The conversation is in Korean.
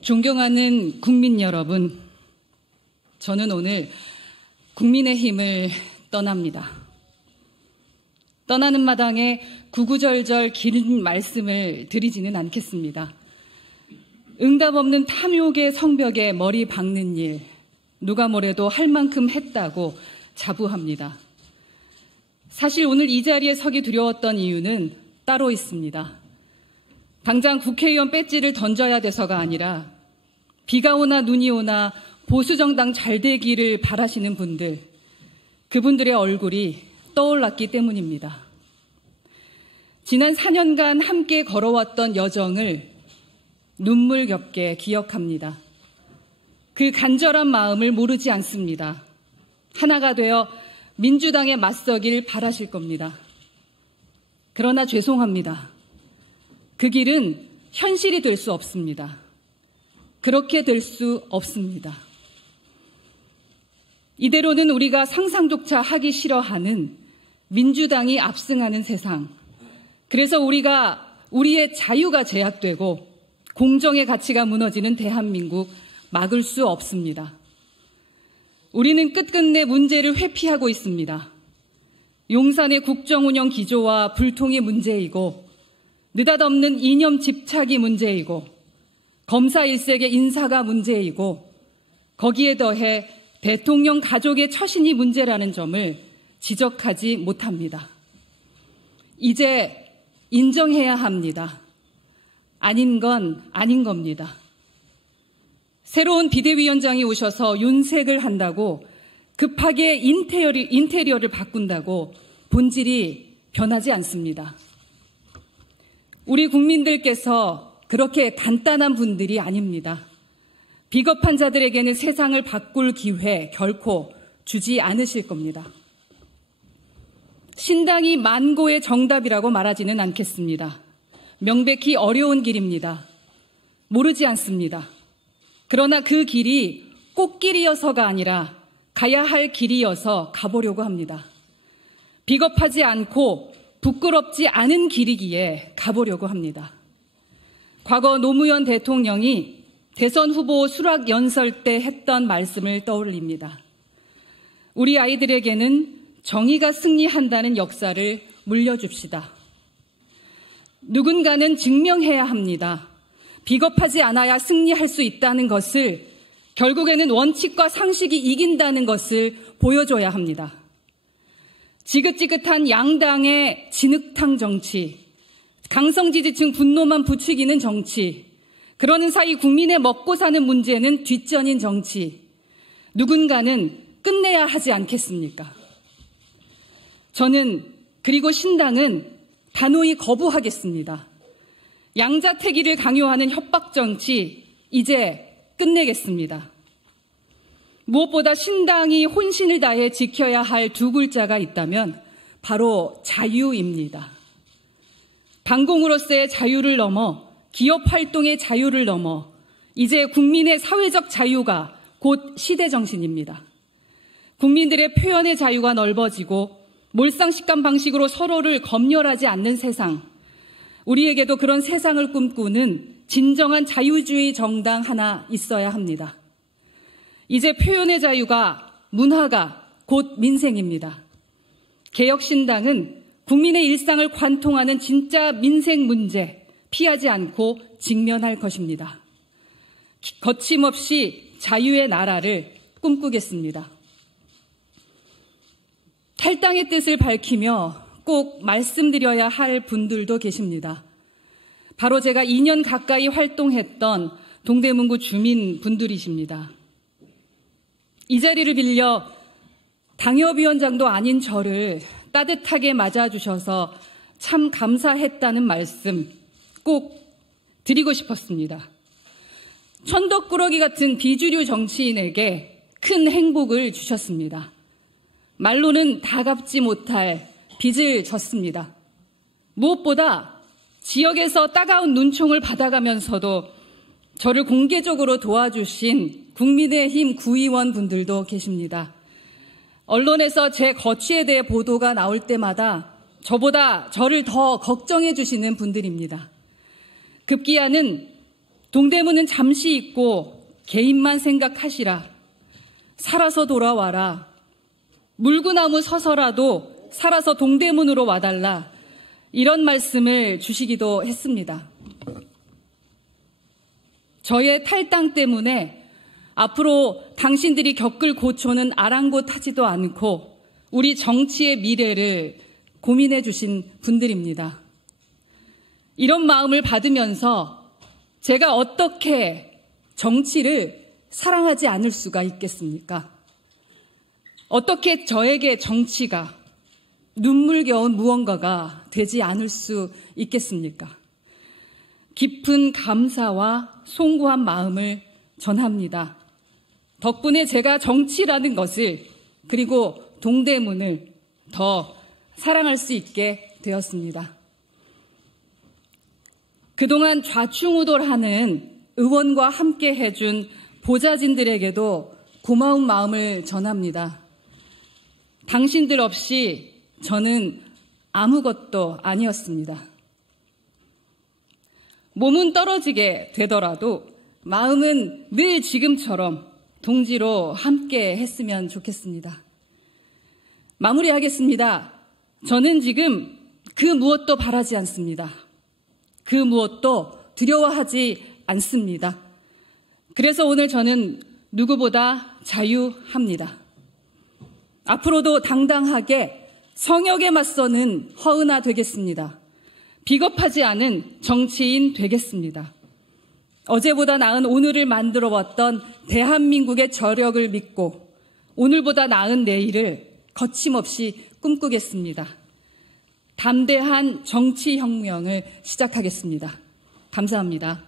존경하는 국민 여러분, 저는 오늘 국민의힘을 떠납니다. 떠나는 마당에 구구절절 긴 말씀을 드리지는 않겠습니다. 응답 없는 탐욕의 성벽에 머리 박는 일, 누가 뭐래도 할 만큼 했다고 자부합니다. 사실 오늘 이 자리에 서기 두려웠던 이유는 따로 있습니다. 당장 국회의원 배지를 던져야 돼서가 아니라 비가 오나 눈이 오나 보수정당 잘 되기를 바라시는 분들, 그분들의 얼굴이 떠올랐기 때문입니다. 지난 4년간 함께 걸어왔던 여정을 눈물겹게 기억합니다. 그 간절한 마음을 모르지 않습니다. 하나가 되어 민주당에 맞서길 바라실 겁니다. 그러나 죄송합니다. 그 길은 현실이 될 수 없습니다. 그렇게 될 수 없습니다. 이대로는 우리가 상상조차 하기 싫어하는 민주당이 압승하는 세상, 그래서 우리의 자유가 제약되고 공정의 가치가 무너지는 대한민국 막을 수 없습니다. 우리는 끝끝내 문제를 회피하고 있습니다. 용산의 국정운영 기조와 불통이 문제이고 느닷없는 이념 집착이 문제이고 검사 일색의 인사가 문제이고 거기에 더해 대통령 가족의 처신이 문제라는 점을 지적하지 못합니다. 이제 인정해야 합니다. 아닌 건 아닌 겁니다. 새로운 비대위원장이 오셔서 윤색을 한다고 급하게 인테리어를 바꾼다고 본질이 변하지 않습니다. 우리 국민들께서 그렇게 간단한 분들이 아닙니다. 비겁한 자들에게는 세상을 바꿀 기회 결코 주지 않으실 겁니다. 신당이 만고의 정답이라고 말하지는 않겠습니다. 명백히 어려운 길입니다. 모르지 않습니다. 그러나 그 길이 꽃길이어서가 아니라 가야 할 길이어서 가보려고 합니다. 비겁하지 않고 부끄럽지 않은 길이기에 가보려고 합니다. 과거 노무현 대통령이 대선 후보 수락 연설 때 했던 말씀을 떠올립니다. 우리 아이들에게는 정의가 승리한다는 역사를 물려줍시다. 누군가는 증명해야 합니다. 비겁하지 않아야 승리할 수 있다는 것을, 결국에는 원칙과 상식이 이긴다는 것을 보여줘야 합니다. 지긋지긋한 양당의 진흙탕 정치, 강성지지층 분노만 부추기는 정치, 그러는 사이 국민의 먹고 사는 문제는 뒷전인 정치, 누군가는 끝내야 하지 않겠습니까? 저는, 그리고 신당은 단호히 거부하겠습니다. 양자택일을 강요하는 협박 정치, 이제 끝내겠습니다. 무엇보다 신당이 혼신을 다해 지켜야 할 두 글자가 있다면 바로 자유입니다. 방공으로서의 자유를 넘어 기업 활동의 자유를 넘어 이제 국민의 사회적 자유가 곧 시대정신입니다. 국민들의 표현의 자유가 넓어지고 몰상식감 방식으로 서로를 검열하지 않는 세상, 우리에게도 그런 세상을 꿈꾸는 진정한 자유주의 정당 하나 있어야 합니다. 이제 표현의 자유가, 문화가 곧 민생입니다. 개혁신당은 국민의 일상을 관통하는 진짜 민생 문제 피하지 않고 직면할 것입니다. 거침없이 자유의 나라를 꿈꾸겠습니다. 탈당의 뜻을 밝히며 꼭 말씀드려야 할 분들도 계십니다. 바로 제가 2년 가까이 활동했던 동대문구 주민분들이십니다. 이 자리를 빌려 당협위원장도 아닌 저를 따뜻하게 맞아주셔서 참 감사했다는 말씀 꼭 드리고 싶었습니다. 천덕꾸러기 같은 비주류 정치인에게 큰 행복을 주셨습니다. 말로는 다 갚지 못할 빚을 졌습니다. 무엇보다 지역에서 따가운 눈총을 받아가면서도 저를 공개적으로 도와주신 국민의힘 구의원 분들도 계십니다. 언론에서 제 거취에 대해 보도가 나올 때마다 저보다 저를 더 걱정해 주시는 분들입니다. 급기야는 동대문은 잠시 있고 개인만 생각하시라. 살아서 돌아와라. 물구나무 서서라도 살아서 동대문으로 와달라. 이런 말씀을 주시기도 했습니다. 저의 탈당 때문에 앞으로 당신들이 겪을 고초는 아랑곳하지도 않고 우리 정치의 미래를 고민해 주신 분들입니다. 이런 마음을 받으면서 제가 어떻게 정치를 사랑하지 않을 수가 있겠습니까? 어떻게 저에게 정치가 눈물겨운 무언가가 되지 않을 수 있겠습니까? 깊은 감사와 송구한 마음을 전합니다. 덕분에 제가 정치라는 것을 그리고 동대문을 더 사랑할 수 있게 되었습니다. 그동안 좌충우돌하는 의원과 함께 해준 보좌진들에게도 고마운 마음을 전합니다. 당신들 없이 저는 아무것도 아니었습니다. 몸은 떨어지게 되더라도 마음은 늘 지금처럼 동지로 함께 했으면 좋겠습니다. 마무리하겠습니다. 저는 지금 그 무엇도 바라지 않습니다. 그 무엇도 두려워하지 않습니다. 그래서 오늘 저는 누구보다 자유합니다. 앞으로도 당당하게 성역에 맞서는 허은하 되겠습니다. 비겁하지 않은 정치인 되겠습니다. 어제보다 나은 오늘을 만들어 왔던 대한민국의 저력을 믿고 오늘보다 나은 내일을 거침없이 꿈꾸겠습니다. 담대한 정치혁명을 시작하겠습니다. 감사합니다.